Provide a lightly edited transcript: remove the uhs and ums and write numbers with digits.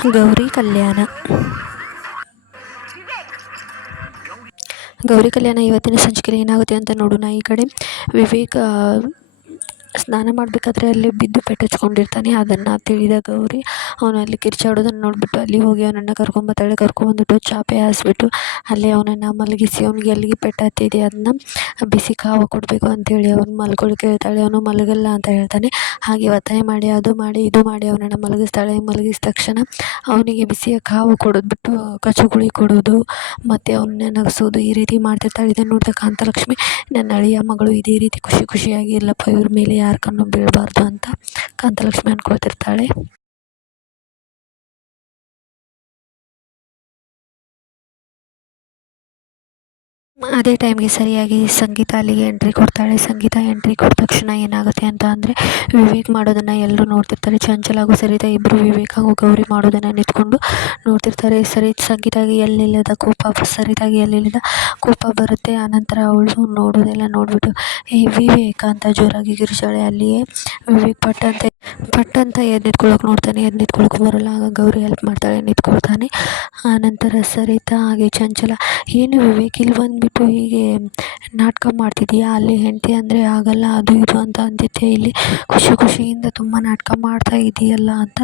ಗೌರಿ ಕಲ್ಯಾಣ. ಗೌರಿ ಕಲ್ಯಾಣ ಇವತ್ತಿನ ಸಂಚಿಕೆಯಲ್ಲಿ ಏನಾಗುತ್ತೆ ಅಂತ ನೋಡೋಣ. ಈ ಕಡೆ ವಿವೇಕ್ ಸ್ನಾನ ಮಾಡಬೇಕಾದ್ರೆ ಅಲ್ಲಿ ಬಿದ್ದು ಪೆಟ್ಟಚ್ಕೊಂಡಿರ್ತಾನೆ. ಅದನ್ನು ತಿಳಿದ ಗೌರಿ ಅವನು ಅಲ್ಲಿ ಕಿರ್ಚಾಡೋದನ್ನು ನೋಡಿಬಿಟ್ಟು ಅಲ್ಲಿ ಹೋಗಿ ಅವನನ್ನು ಕರ್ಕೊಂಬಂದ್ಬಿಟ್ಟು ಚಾಪೆ ಹಾಸ್ಬಿಟ್ಟು ಅಲ್ಲಿ ಅವನನ್ನು ಮಲಗಿಸಿ ಅವನಿಗೆ ಎಲ್ಲಿಗೆ ಪೆಟ್ಟು ಹತ್ತಿದೆ ಅದನ್ನ ಬಿಸಿ ಕಾವು ಕೊಡಬೇಕು ಅಂತೇಳಿ ಅವನು ಮಲ್ಕೊಳ್ಳಿಕ್ಕೆ ಹೇಳ್ತಾಳೆ. ಅವನು ಮಲಗಲ್ಲ ಅಂತ ಹೇಳ್ತಾನೆ. ಹಾಗೆ ಒತ್ತಾಯ ಮಾಡಿ ಅದು ಮಾಡಿ ಇದು ಮಾಡಿ ಅವನನ್ನು ಮಲಗಿಸ್ತಾಳೆ. ಮಲಗಿಸಿದ ತಕ್ಷಣ ಅವನಿಗೆ ಬಿಸಿಯ ಕಾವು ಕೊಡೋದ್ಬಿಟ್ಟು ಕಚಗುಳಿ ಕೊಡೋದು ಮತ್ತು ಅವನನ್ನ ನಗಿಸೋದು ಈ ರೀತಿ ಮಾಡ್ತಿರ್ತಾಳೆ. ಇದನ್ನು ನೋಡಿದ ಕಾಂತಲಕ್ಷ್ಮಿ, ನನ್ನ ಅಳಿಯ ಮಗಳು ಇದೇ ರೀತಿ ಖುಷಿಯಾಗಿ ಇಲ್ಲಪ್ಪ, ಇವ್ರ ಮೇಲೆ ಯಾರ ಕಣ್ಣು ಬೀಳಬಾರ್ದು ಅಂತ ಕಾಂತಲಕ್ಷ್ಮಿ ಅಂದ್ಕೊಳ್ತಿರ್ತಾಳೆ. ಅದೇ ಟೈಮ್ಗೆ ಸರಿಯಾಗಿ ಸಂಗೀತ ಅಲ್ಲಿಗೆ ಎಂಟ್ರಿ ಕೊಡ್ತಾಳೆ. ಸಂಗೀತ ಎಂಟ್ರಿ ಕೊಟ್ಟ ತಕ್ಷಣ ಏನಾಗುತ್ತೆ ಅಂತ ಅಂದರೆ, ವಿವೇಕ್ ಮಾಡೋದನ್ನು ಎಲ್ಲರೂ ನೋಡ್ತಿರ್ತಾರೆ. ಚಂಚಲ ಹಾಗೂ ಸರಿತಾ ಇಬ್ಬರು ವಿವೇಕ್ ಹಾಗೂ ಗೌರಿ ಮಾಡೋದನ್ನು ನಿಂತ್ಕೊಂಡು ನೋಡ್ತಿರ್ತಾರೆ. ಸಂಗೀತಾಗಿ ಎಲ್ಲಿಲ್ಲದ ಕೋಪ, ಸರಿತಾಗಿ ಎಲ್ಲಿಲ್ಲದ ಕೋಪ ಬರುತ್ತೆ. ಆನಂತರ ಅವಳು ನೋಡೋದೆಲ್ಲ ನೋಡಿಬಿಟ್ಟು ವಿವೇಕ್ ಅಂತ ಜೋರಾಗಿ ಕಿರ್ಚಾಳೆ. ಅಲ್ಲಿಯೇ ವಿವೇಕ್ ಪಟ್ಟಂತ ಎದ್ದು ನಿಂತ್ಕೊಳ್ಳೋಕೆ ನೋಡ್ತಾನೆ. ಎದ್ದು ನಿಂತ್ಕೊಳ್ಳೋಕೆ ಬರಲ್ಲ. ಆಗ ಗೌರಿ ಹೆಲ್ಪ್ ಮಾಡ್ತಾಳೆ, ನಿಂತ್ಕೊಳ್ತಾನೆ. ಆನಂತರ ಸರಿತಾ ಹಾಗೆ ಚಂಚಲ, ಏನು ವಿವೇಕ್ ಇಲ್ಲಿ ಬಂದುಬಿಟ್ಟು ಹೀಗೆ ನಾಟಕ ಮಾಡ್ತಿದ್ದೀಯಾ, ಅಲ್ಲಿ ಹೆಂಡತಿ ಅಂದರೆ ಆಗಲ್ಲ ಅದು ಇದು ಅಂತ ಅಂತಿದ್ದೆ, ಇಲ್ಲಿ ಖುಷಿಯಿಂದ ತುಂಬ ನಾಟಕ ಮಾಡ್ತಾ ಇದೆಯಲ್ಲ ಅಂತ